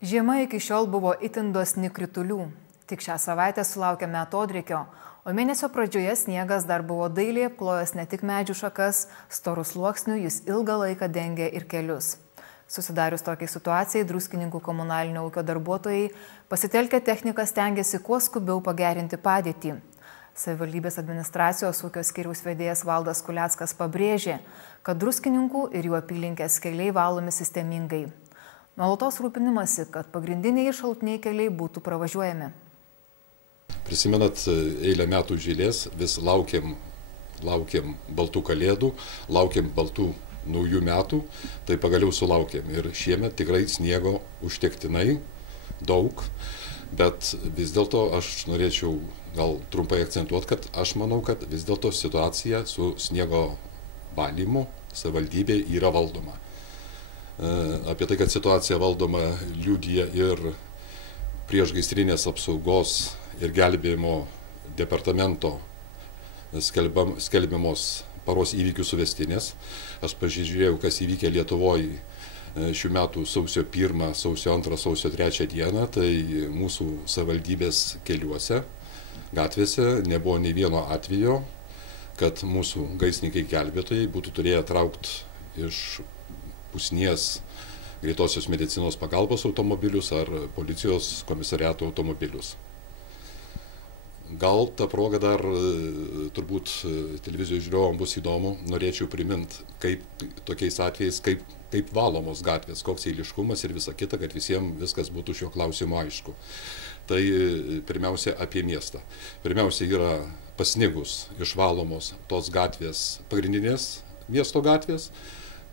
Žiema iki šiol buvo itin dosni kritulių. Tik šią savaitę sulaukėme atodrėkio, o mėnesio pradžioje sniegas dar buvo dailiai apklojęs ne tik medžių šakas, storų sluoksnių jis ilgą laiką dengė ir kelius. Susidarius tokiai situacijai, Druskininkų komunalinio ūkio darbuotojai pasitelkę techniką stengiasi kuo skubiau pagerinti padėtį. Savivaldybės administracijos ūkio skyriaus vedėjas Valdas Kuleckas pabrėžė, kad Druskininkų ir jų apylinkės keliai valomi sistemingai. Nuolatos rūpinimasi, kad pagrindiniai ir šalutiniai keliai būtų pravažiuojami. Prisimenat, eilę metų iš eilės vis laukiam baltų kalėdų, laukiam baltų naujų metų, tai pagaliau sulaukėm. Ir šiemet tikrai sniego užtektinai daug, bet vis dėlto aš norėčiau gal trumpai akcentuoti, kad aš manau, kad vis dėlto situacija su sniego valymu savivaldybėje yra valdoma. Apie tai, kad situacija valdoma, liudija ir priešgaisrinės apsaugos ir gelbėjimo departamento skelbiamos paros įvykių suvestinės. Aš pasižiūrėjau, kas įvykė Lietuvoje šių metų sausio 1, sausio 2, sausio 3 dieną, tai mūsų savivaldybės keliuose, gatvėse nebuvo nei vieno atvejo, kad mūsų gaisrininkai gelbėtojai būtų turėję traukti iš pusnies greitosios medicinos pagalbos automobilius ar policijos komisariato automobilius. Gal tą progą dar turbūt televizijos žiūrovams bus įdomu, norėčiau priminti, kaip tokiais atvejais, kaip valomos gatvės, koks eiliškumas ir visa kita, kad visiems viskas būtų šio klausimo aišku. Tai pirmiausia apie miestą. Pirmiausia yra pasnigus išvalomos tos gatvės, pagrindinės miesto gatvės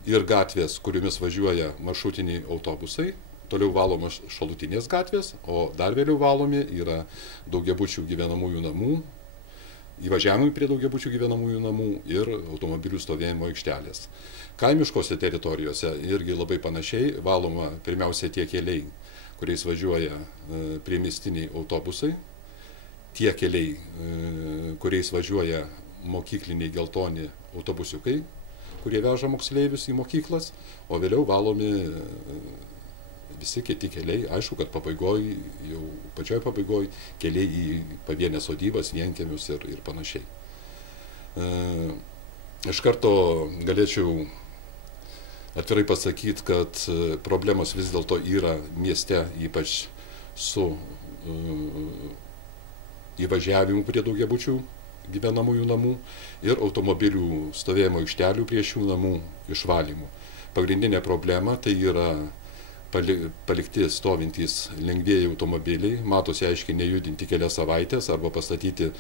ir gatvės, kuriomis važiuoja maršrutiniai autobusai. Toliau valomos šalutinės gatvės, o dar vėliau valomi yra daugiabučių gyvenamųjų namų, įvažiavimai prie daugiabučių gyvenamųjų namų ir automobilių stovėjimo aikštelės. Kaimiškose teritorijose irgi labai panašiai valoma pirmiausia tie keliai, kuriais važiuoja priemiestiniai autobusai, tie keliai, kuriais važiuoja mokykliniai geltoni autobusiukai, kurie veža moksleivius į mokyklas, o vėliau valomi visi kiti keliai. Aišku, kad jau pačioj pabaigoj keliai į pavienės sodybas, vienkiemius ir panašiai. Iš karto galėčiau atvirai pasakyti, kad problemos vis dėlto yra mieste, ypač su įvažiavimu prie daugiabučių gyvenamųjų namų ir automobilių stovėjimo aikštelių prie šių namų išvalymų. Pagrindinė problema tai yra palikti stovintys lengvieji automobiliai, matosi aiškiai nejudinti kelias savaitės arba pastatyti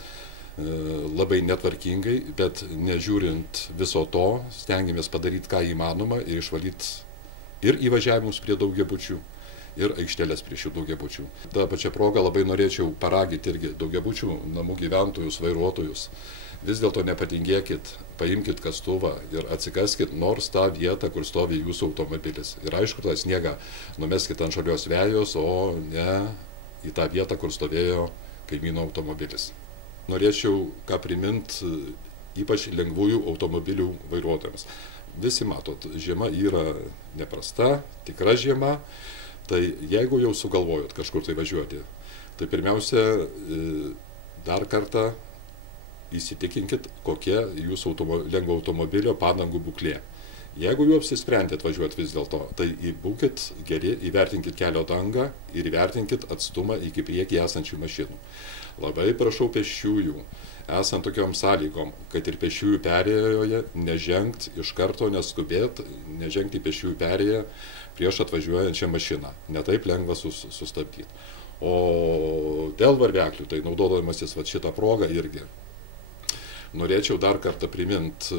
labai netvarkingai, bet nežiūrint viso to, stengiamės padaryti ką įmanoma ir išvalyti ir įvažiavimus prie daugiabučių, ir aikštelės prie šių daugiabučių. Ta pačia proga labai norėčiau paraginti irgi daugiabučių namų gyventojus, vairuotojus. Vis dėlto nepatingėkit, paimkit kastuvą ir atsikaskit nors tą vietą, kur stovi jūsų automobilis. Ir aišku, tą sniegą numeskit ant žalios vejos, o ne į tą vietą, kur stovėjo kaimyno automobilis. Norėčiau ką primint ypač lengvųjų automobilių vairuotojams. Visi matot, žiema yra neprasta, tikra žiema. Tai jeigu jau sugalvojot kažkur tai važiuoti, tai pirmiausia, dar kartą įsitikinkit, kokia jūsų lengvo automobilio padangų būklė. Jeigu jau apsisprendėt važiuoti vis dėlto, tai būkit geri, įvertinkit kelio dangą ir įvertinkit atstumą iki priekį esančių mašinų. Labai prašau pėsčiųjų, esant tokiom sąlygom, kad ir pėsčiųjų perėjoje nežengt iš karto, neskubėt, nežengti pėsčiųjų perėją prieš atvažiuojančią mašiną. Netaip lengva sustabdyti. O dėl varveklių, tai naudodamasis šitą progą irgi, norėčiau dar kartą priminti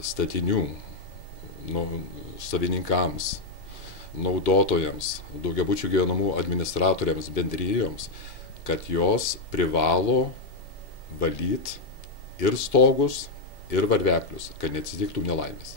statinių savininkams, naudotojams, daugiabučių gyvenamų administratoriams, bendrijoms, kad jos privalo valyti ir stogus, ir varveklius, kad neatsitiktų nelaimės.